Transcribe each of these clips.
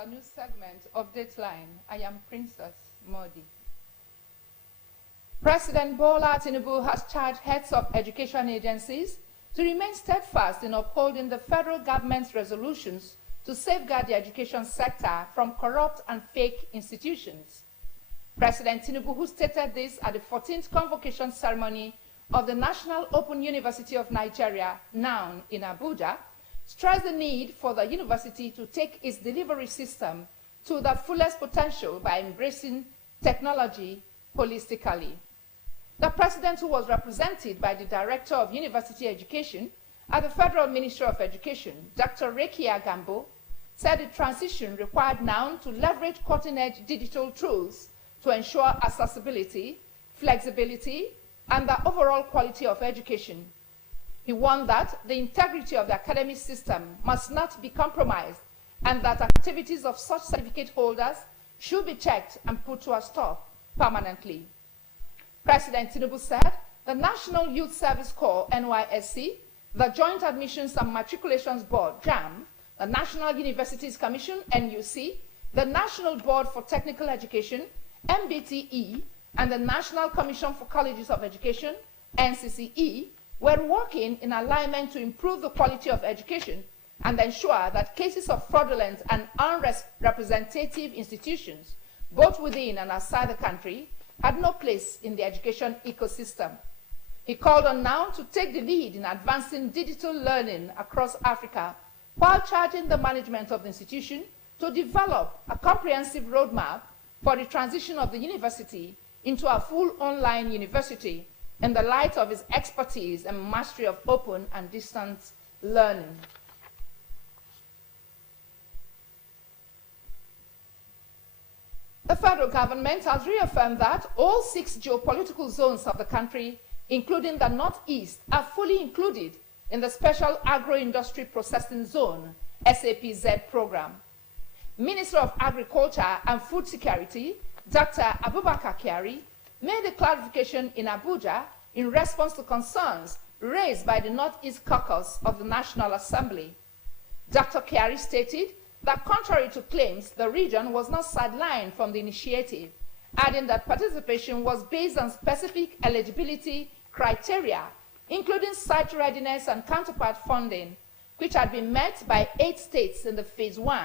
another news segment of Dateline. I am Princess Modi. President Bola Tinubu has charged heads of education agencies to remain steadfast in upholding the federal government's resolutions to safeguard the education sector from corrupt and fake institutions. President Tinubu, who stated this at the 14th convocation ceremony of the National Open University of Nigeria, NOUN, in Abuja, stressed the need for the university to take its delivery system to the fullest potential by embracing technology holistically. The president, who was represented by the Director of University Education at the Federal Ministry of Education, Dr. Rekia Gambo, said the transition required NOUN to leverage cutting-edge digital tools to ensure accessibility, flexibility, and the overall quality of education. He warned that the integrity of the academic system must not be compromised and that activities of such certificate holders should be checked and put to a stop permanently. President Tinubu said the National Youth Service Corps, NYSC, the Joint Admissions and Matriculations Board, JAM, the National Universities Commission, NUC, the National Board for Technical Education, MBTE, and the National Commission for Colleges of Education, NCCE, were working in alignment to improve the quality of education and ensure that cases of fraudulent and unrepresentative institutions, both within and outside the country, had no place in the education ecosystem. He called on NOUN to take the lead in advancing digital learning across Africa while charging the management of the institution to develop a comprehensive roadmap for the transition of the university into a full online university in the light of his expertise and mastery of open and distance learning. The federal government has reaffirmed that all 6 geopolitical zones of the country, including the Northeast, are fully included in the Special Agro-Industry Processing Zone, SAPZ program. Minister of Agriculture and Food Security, Dr. Abubakar Kyari, made a clarification in Abuja in response to concerns raised by the Northeast Caucus of the National Assembly. Dr. Kyari stated that contrary to claims, the region was not sidelined from the initiative, adding that participation was based on specific eligibility criteria, including site readiness and counterpart funding, which had been met by 8 states in the Phase 1,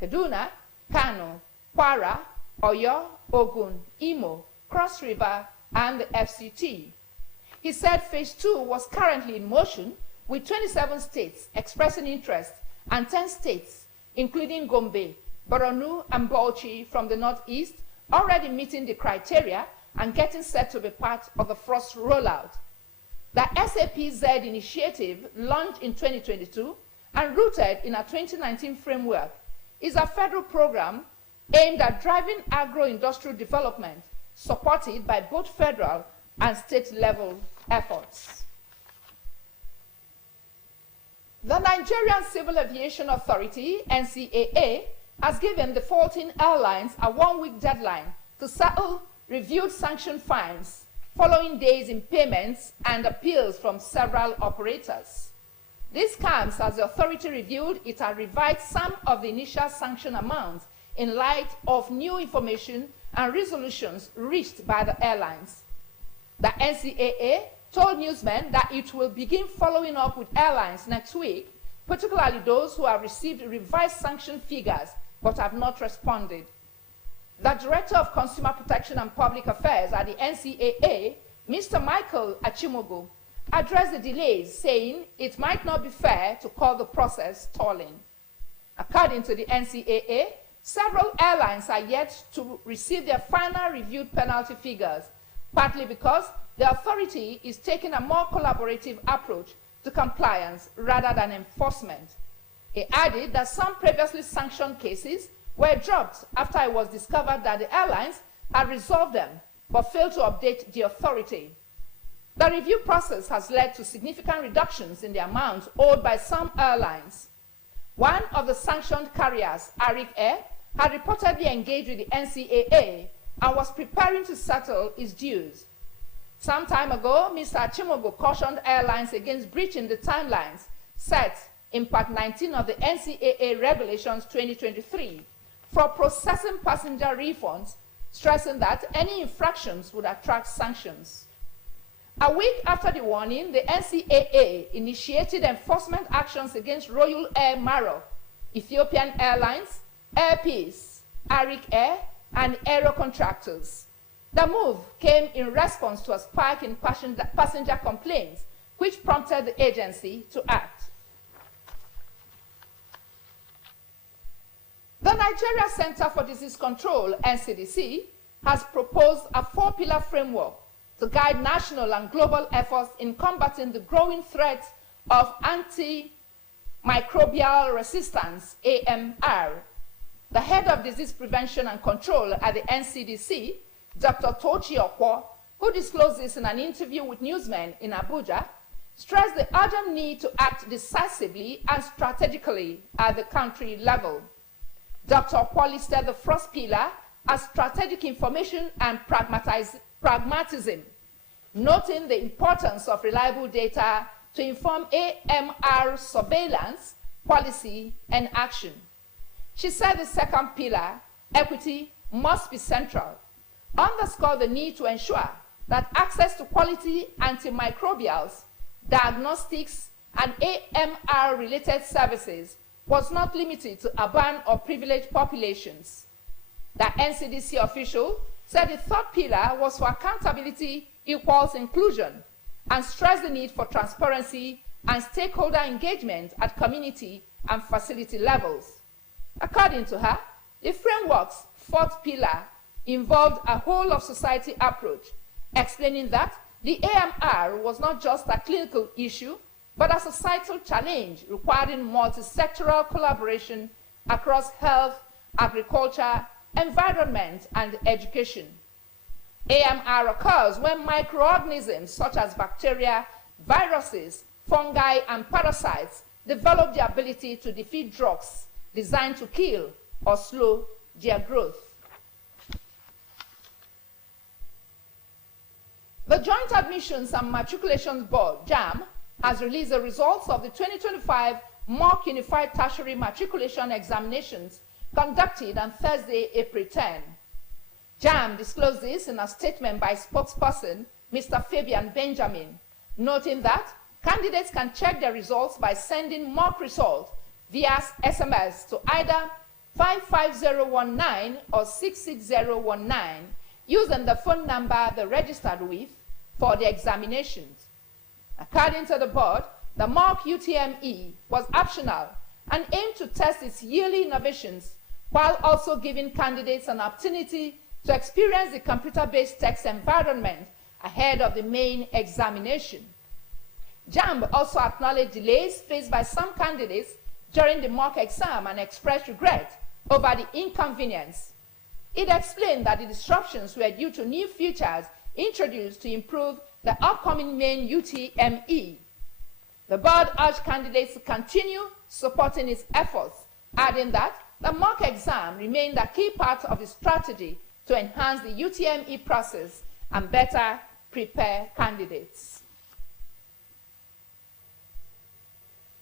Kaduna, Kano, Kwara, Oyo, Ogun, Imo, Cross River, and the FCT. He said Phase 2 was currently in motion, with 27 states expressing interest and 10 states, including Gombe, Borno, and Bauchi from the Northeast, already meeting the criteria and getting set to be part of the first rollout. The SAPZ initiative, launched in 2022 and rooted in a 2019 framework, is a federal program aimed at driving agro-industrial development, supported by both federal and state-level efforts. The Nigerian Civil Aviation Authority, NCAA, has given the 14 airlines a 1-week deadline to settle reviewed sanction fines following days in payments and appeals from several operators. This comes as the authority revealed it had revised some of the initial sanction amounts in light of new information and resolutions reached by the airlines. The NCAA told newsmen that it will begin following up with airlines next week, particularly those who have received revised sanction figures but have not responded. The Director of Consumer Protection and Public Affairs at the NCAA, Mr. Michael Achimogo, addressed the delays, saying it might not be fair to call the process stalling. According to the NCAA, several airlines are yet to receive their final reviewed penalty figures, partly because the authority is taking a more collaborative approach to compliance rather than enforcement. He added that some previously sanctioned cases were dropped after it was discovered that the airlines had resolved them but failed to update the authority. The review process has led to significant reductions in the amount owed by some airlines. One of the sanctioned carriers, Arik Air, had reportedly engaged with the NCAA and was preparing to settle its dues. Some time ago, Mr. Achimogo cautioned airlines against breaching the timelines set in Part 19 of the NCAA Regulations 2023, for processing passenger refunds, stressing that any infractions would attract sanctions. A week after the warning, the NCAA initiated enforcement actions against Royal Air Maroc, Ethiopian Airlines, Air Peace, Arik Air, and Aero contractors. The move came in response to a spike in passenger complaints, which prompted the agency to act. The Nigeria Center for Disease Control, NCDC, has proposed a 4-pillar framework to guide national and global efforts in combating the growing threat of antimicrobial resistance, AMR. The head of disease prevention and control at the NCDC, Dr. Tochi Okwo, who disclosed this in an interview with newsmen in Abuja, stressed the urgent need to act decisively and strategically at the country level. Dr. Okwo listed the first pillar as strategic information and pragmatism, noting the importance of reliable data to inform AMR surveillance, policy, and action. She said the second pillar, equity, must be central, underscored the need to ensure that access to quality antimicrobials, diagnostics, and AMR-related services was not limited to urban or privileged populations. The NCDC official said the third pillar was for accountability equals inclusion and stressed the need for transparency and stakeholder engagement at community and facility levels. According to her, the framework's fourth pillar involved a whole-of-society approach, explaining that the AMR was not just a clinical issue, but a societal challenge requiring multi-sectoral collaboration across health, agriculture, environment, and education. AMR occurs when microorganisms such as bacteria, viruses, fungi, and parasites develop the ability to defeat drugs designed to kill or slow their growth. The Joint Admissions and Matriculations Board, JAMB, has released the results of the 2025 Mock Unified Tertiary Matriculation Examinations conducted on Thursday, April 10. JAMB disclosed this in a statement by spokesperson, Mr. Fabian Benjamin, noting that candidates can check their results by sending mock results via SMS to either 55019 or 66019 using the phone number they registered with for the examinations. According to the board, the mock UTME was optional and aimed to test its yearly innovations while also giving candidates an opportunity to experience the computer-based text environment ahead of the main examination. JAMB also acknowledged delays faced by some candidates during the mock exam and expressed regret over the inconvenience. It explained that the disruptions were due to new features introduced to improve the upcoming main UTME. The board urged candidates to continue supporting its efforts, adding that the mock exam remained a key part of the strategy to enhance the UTME process and better prepare candidates.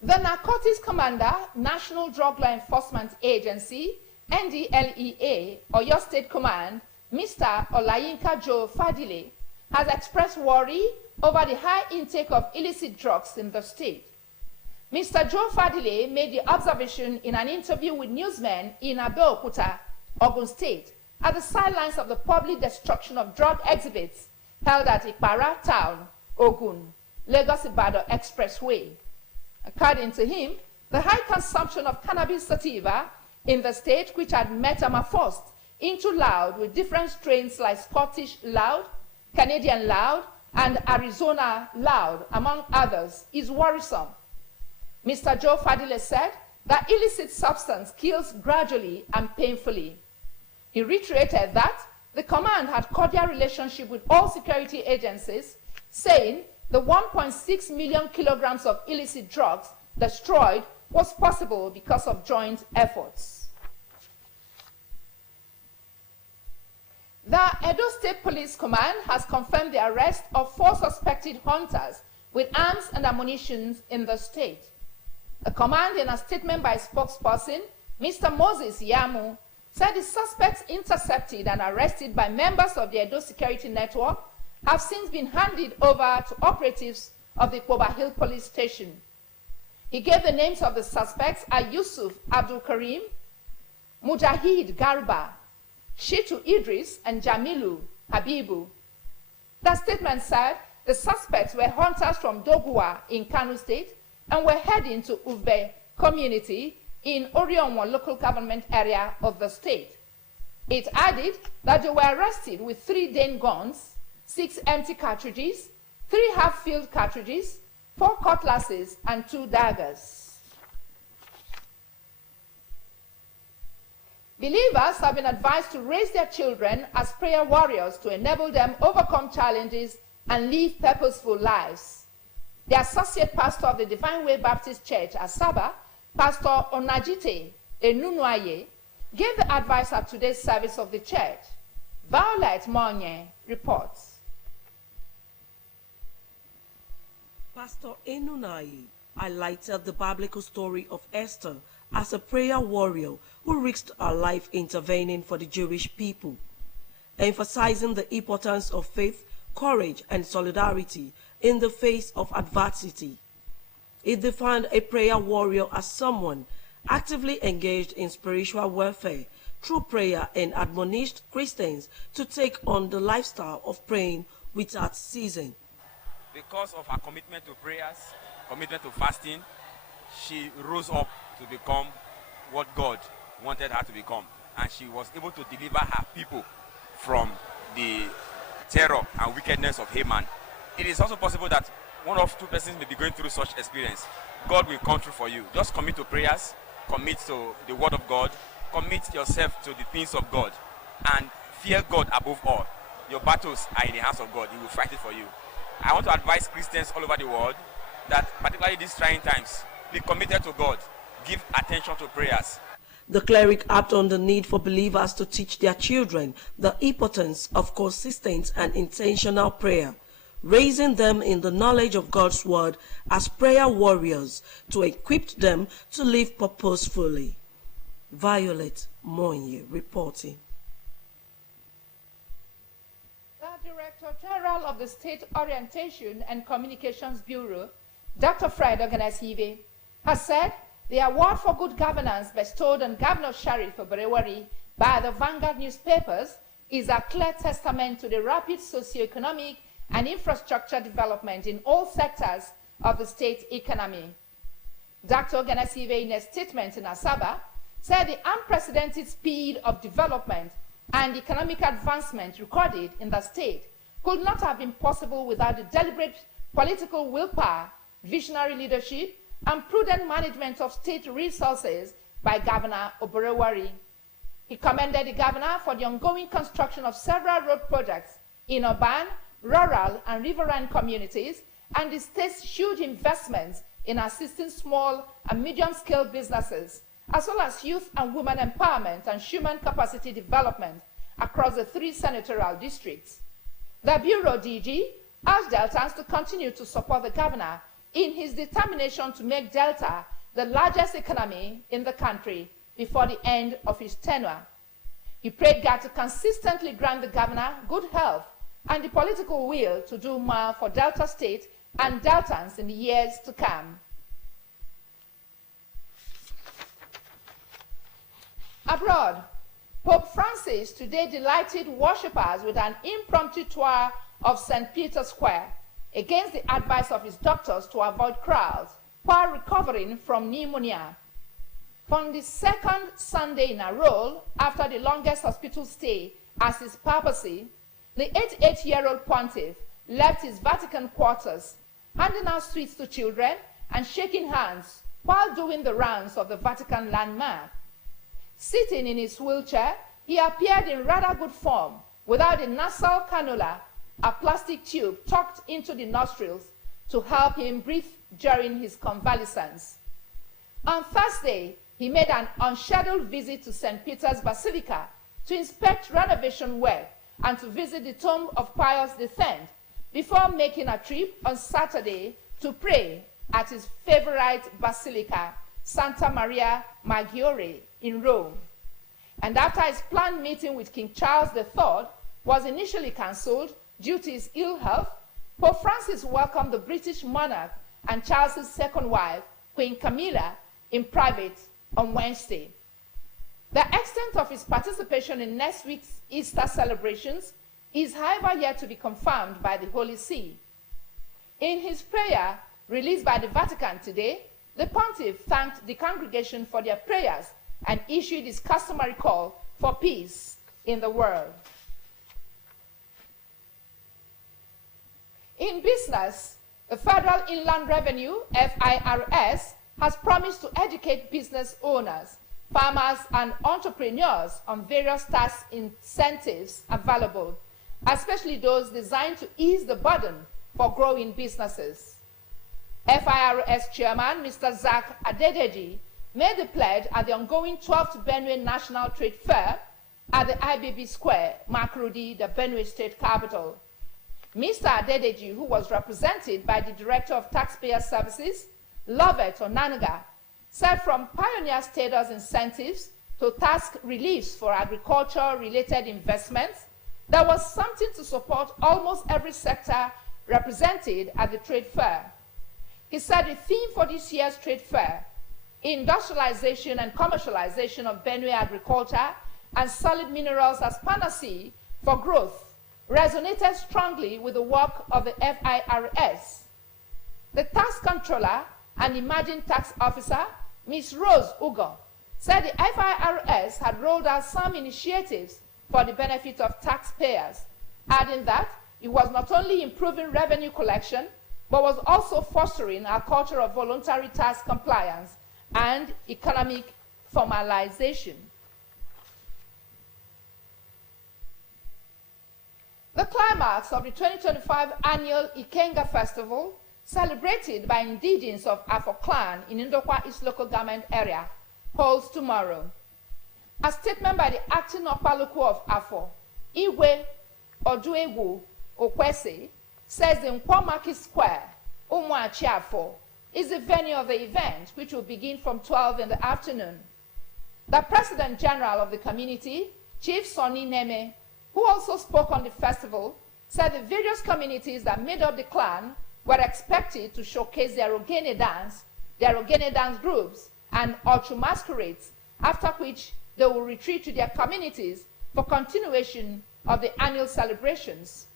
The Narcotics Commander, National Drug Law Enforcement Agency, NDLEA, Oyo State Command, Mr. Olayinka Joe Fadile, has expressed worry over the high intake of illicit drugs in the state. Mr. Joe Fadile made the observation in an interview with newsmen in Abeokuta, Ogun State, at the sidelines of the public destruction of drug exhibits held at Ipara Town, Ogun, Lagos-Ibadan Expressway. According to him, the high consumption of cannabis sativa in the state, which had metamorphosed into loud with different strains like Scottish loud, Canadian loud, and Arizona loud, among others, is worrisome. Mr. Joe Fadile said that illicit substance kills gradually and painfully. He reiterated that the command had cordial relationship with all security agencies, saying the 1.6 million kilograms of illicit drugs destroyed was possible because of joint efforts. The Edo State Police Command has confirmed the arrest of 4 suspected hunters with arms and ammunition in the state. The command, in a statement by spokesperson, Mr. Moses Yamu, said the suspects intercepted and arrested by members of the Edo Security Network have since been handed over to operatives of the Koba Hill Police Station. He gave the names of the suspects as Yusuf Abdul Karim, Mujahid Garba, Shitu Idris, and Jamilu Habibu. The statement said the suspects were hunters from Doguwa in Kano State and were heading to Uvbe community in Orionwa local government area of the state. It added that they were arrested with 3 Dane guns, 6 empty cartridges, 3 half-filled cartridges, 4 cutlasses, and 2 daggers. Believers have been advised to raise their children as prayer warriors to enable them overcome challenges and live purposeful lives. The associate pastor of the Divine Way Baptist Church, Asaba, Pastor Onajite Enunuaye, gave the advice at today's service of the church. Violet Monye reports. Pastor Enunuaye highlighted the biblical story of Esther as a prayer warrior who risked her life intervening for the Jewish people, emphasizing the importance of faith, courage, and solidarity in the face of adversity. He defined a prayer warrior as someone actively engaged in spiritual warfare through prayer and admonished Christians to take on the lifestyle of praying without ceasing. Because of her commitment to prayers, commitment to fasting, she rose up to become what God wanted her to become. And she was able to deliver her people from the terror and wickedness of Haman. It is also possible that one of 2 persons may be going through such experience. God will come through for you. Just commit to prayers, commit to the word of God, commit yourself to the things of God, and fear God above all. Your battles are in the hands of God. He will fight it for you. I want to advise Christians all over the world that, particularly these trying times, be committed to God. Give attention to prayers. The cleric harped on the need for believers to teach their children the importance of consistent and intentional prayer, raising them in the knowledge of God's word as prayer warriors to equip them to live purposefully. Violet Monye reporting. The Director General of the State Orientation and Communications Bureau, Dr. Fred Oganesive, has said the award for good governance bestowed on Governor Sharif Oberewari by the Vanguard newspapers is a clear testament to the rapid socio-economic and infrastructure development in all sectors of the state economy. Dr. Oganesive, in a statement in Asaba, said the unprecedented speed of development and economic advancement recorded in the state could not have been possible without the deliberate political willpower, visionary leadership, and prudent management of state resources by Governor Oberewari. He commended the governor for the ongoing construction of several road projects in urban, rural, and riverine communities, and the state's huge investments in assisting small and medium-scale businesses, as well as youth and women empowerment and human capacity development across the 3 senatorial districts. The Bureau DG asked Deltans to continue to support the governor in his determination to make Delta the largest economy in the country before the end of his tenure. He prayed God to consistently grant the governor good health and the political will to do more for Delta State and Deltans in the years to come. Abroad, Pope Francis today delighted worshippers with an impromptu tour of St. Peter's Square against the advice of his doctors to avoid crowds while recovering from pneumonia. On the 2nd Sunday in a row after the longest hospital stay as his papacy, the 88-year-old pontiff left his Vatican quarters, handing out sweets to children and shaking hands while doing the rounds of the Vatican landmark. Sitting in his wheelchair, he appeared in rather good form, without a nasal cannula, a plastic tube tucked into the nostrils to help him breathe during his convalescence. On Thursday, he made an unscheduled visit to St. Peter's Basilica to inspect renovation work and to visit the tomb of Pius X before making a trip on Saturday to pray at his favorite basilica, Santa Maria Maggiore in Rome. and after his planned meeting with King Charles III was initially cancelled due to his ill health, Pope Francis welcomed the British monarch and Charles's second wife, Queen Camilla, in private on Wednesday. The extent of his participation in next week's Easter celebrations is, however, yet to be confirmed by the Holy See. In his prayer, released by the Vatican today, the pontiff thanked the congregation for their prayers and issued his customary call for peace in the world. In business, the Federal Inland Revenue, FIRS, has promised to educate business owners, farmers, and entrepreneurs on various tax incentives available, especially those designed to ease the burden for growing businesses. FIRS Chairman Mr. Zach Adedeji made the pledge at the ongoing 12th Benue National Trade Fair at the IBB Square, Makurdi, the Benue State capital. Mr. Adedeji, who was represented by the Director of Taxpayer Services, Lovett Onanuga, said from pioneer status incentives to tax reliefs for agriculture-related investments, there was something to support almost every sector represented at the trade fair. He said the theme for this year's trade fair, industrialization and commercialization of Benue agriculture and solid minerals as panacea for growth, resonated strongly with the work of the FIRS. The tax controller and emerging tax officer, Ms. Rose Ugo, said the FIRS had rolled out some initiatives for the benefit of taxpayers, adding that it was not only improving revenue collection, but was also fostering a culture of voluntary tax compliance and economic formalization. The climax of the 2025 annual Ikenga Festival, celebrated by indigenes of Afo clan in Ndokwa East local government area, holds tomorrow. A statement by the acting Opaluku of Afo, Igwe Oduegu Okwese, says the Nkwo Market Square, Umuachi Afo, is the venue of the event, which will begin from 12 in the afternoon. The President General of the community, Chief Sonny Neme, who also spoke on the festival, said the various communities that made up the clan were expected to showcase their Ogene dance groups, and Ochu masquerades, after which they will retreat to their communities for continuation of the annual celebrations.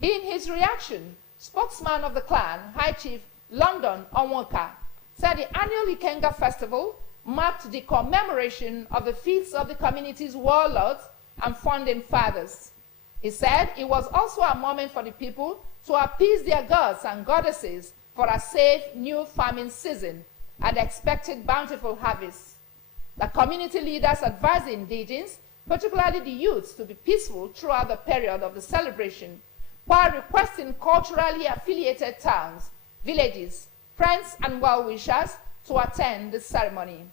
In his reaction, spokesman of the clan, High Chief London Onwoka, said the annual Ikenga Festival marked the commemoration of the feats of the community's warlords and founding fathers. He said it was also a moment for the people to appease their gods and goddesses for a safe new farming season and expected bountiful harvests. The community leaders advised the indigenes, particularly the youths, to be peaceful throughout the period of the celebration, while requesting culturally affiliated towns, villages, friends, and well-wishers to attend the ceremony.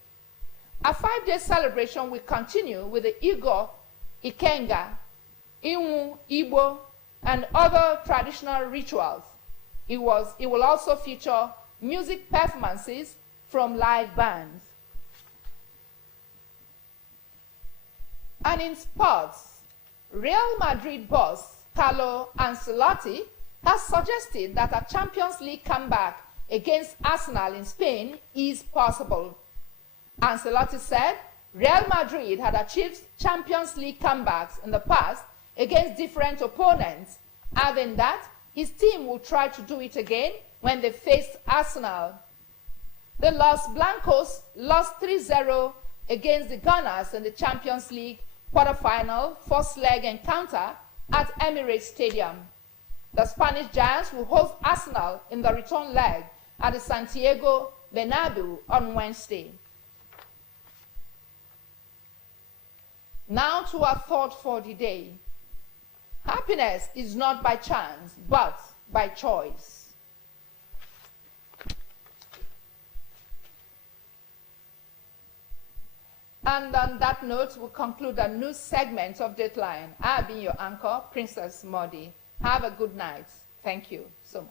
A 5-day celebration will continue with the Igo, Ikenga, Iwu, Igbo, and other traditional rituals. It will also feature music performances from live bands. And in sports, Real Madrid boss Carlo Ancelotti has suggested that a Champions League comeback against Arsenal in Spain is possible. Ancelotti said Real Madrid had achieved Champions League comebacks in the past against different opponents, adding that his team will try to do it again when they faced Arsenal. The Los Blancos lost 3-0 against the Gunners in the Champions League quarterfinal first leg encounter at Emirates Stadium. The Spanish Giants will host Arsenal in the return leg at the Santiago Bernabeu on Wednesday. Now to our thought for the day. Happiness is not by chance, but by choice. And on that note, we'll conclude a news segment of Dateline. I've been your anchor, Princess Modi. Have a good night. Thank you so much.